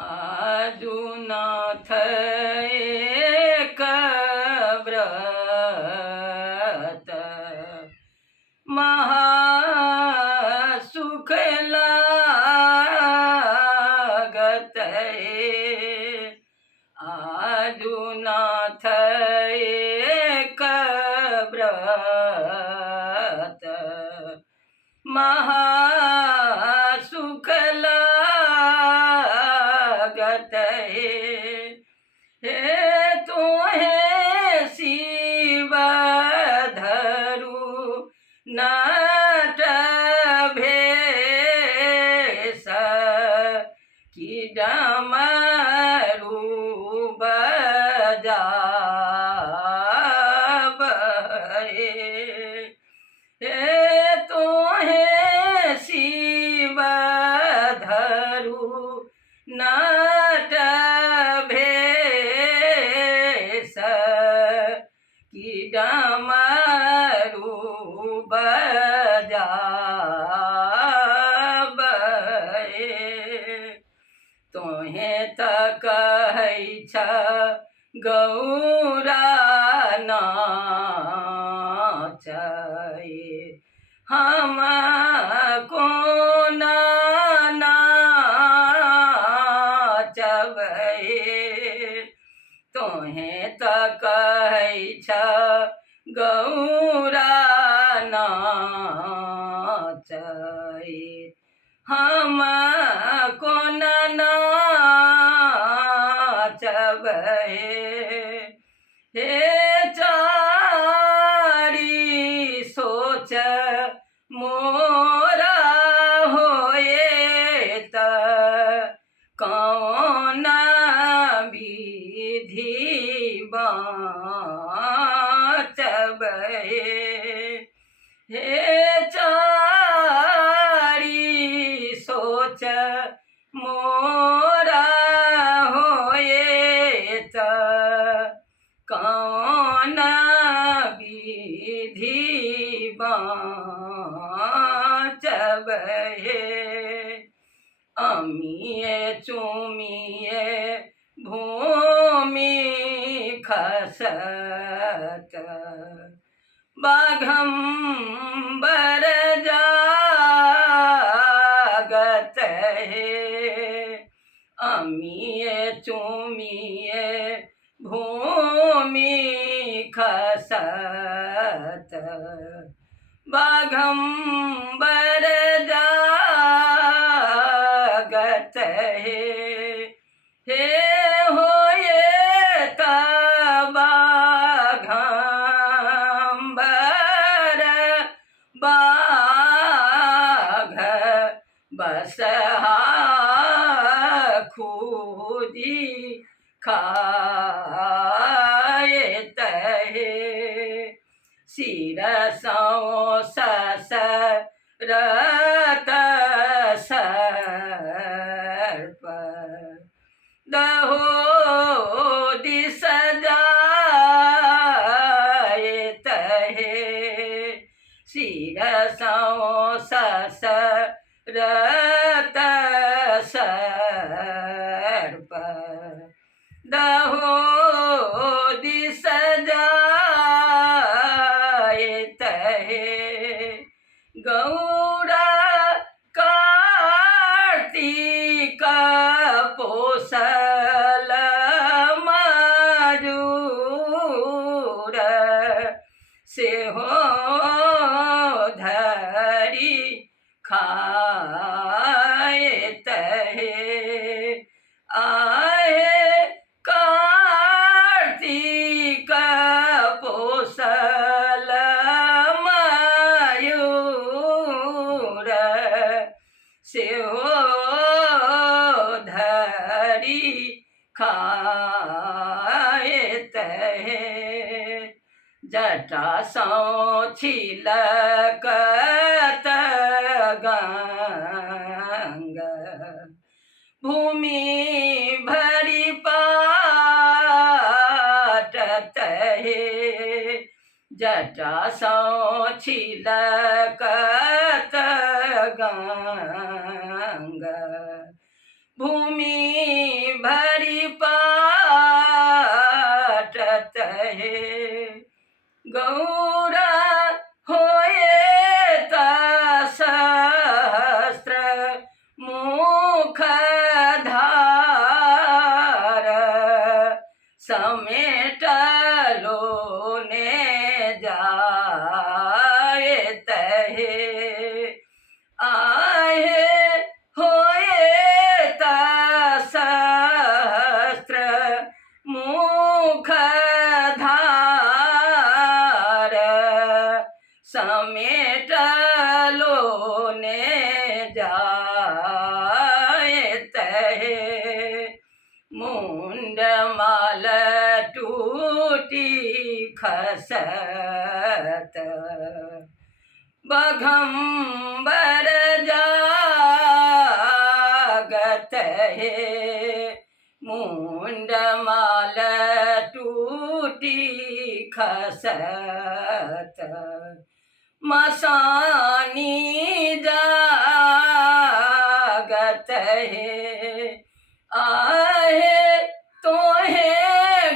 आजुनाथ एक व्रत महासुख लागत आजुनाथ एक व्रत महासुख लागत हे तुम्हें शिव धरु नट भेष की डमरू बजाबे हे तुम्हें शिव धरु नट भेष की डमरू बजाबे तोहें तक छ गौरा नाचै हम को नाचबै तोहें तक छ गौरा नाचै हम को नाचबै हे चारी सोच मोरा होए त कौन विधि बाँचबै हे चारी सोच मोरा होए त कौन विधि बाँचबै अमिए चुमिए भूमि खसत बाघंबर जागत अमिए चुमिए भूमि खसत बाघंबर जागत हे होए बाघंबर बाघ बसहा खूजी खाएत शिरसौ ससरत सर्प दहो दिस जाएत शिरसौ ससरत सर्प दहो दिस जाएत गौरा कार्तिक पोसल मजूर से हो धरी खाएत आए कार्तिक पोसल मयूर से हो धरी खाएत जटा सौ छिलकत गंग भूमि भरी पाटत जटा सौ छिलकत गंग भूमि भरी पाटत है गौरा होए त सहस्त्र मुख धार समेट लोने जाए तहे आहे होए त सहस्त्र मुख धार समेट लोने जाए तहे मुंड माल टूटी खसत बघम्बर जागत है मुंड माल टूटी खसत मसानी जागत है आहे तो है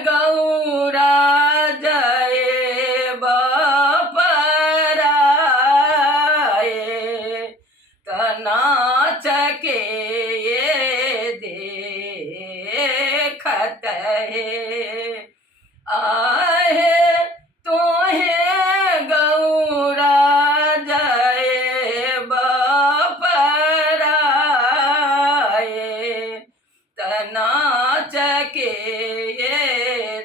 गौरा जय बपराए तनाच के ये देखत है आहे तो है गौरा जय बपराए नाच के ये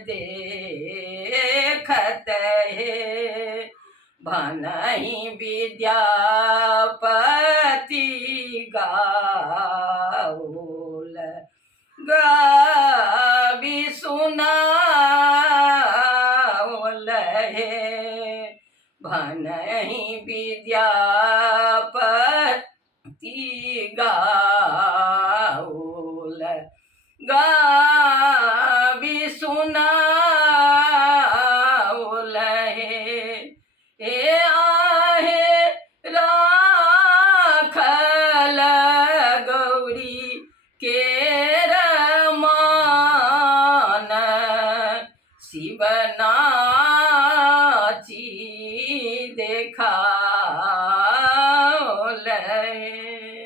देखत है भनहि विद्यापति गाओल गाबी सुनाओल है भनहि विद्यापति गाओल गा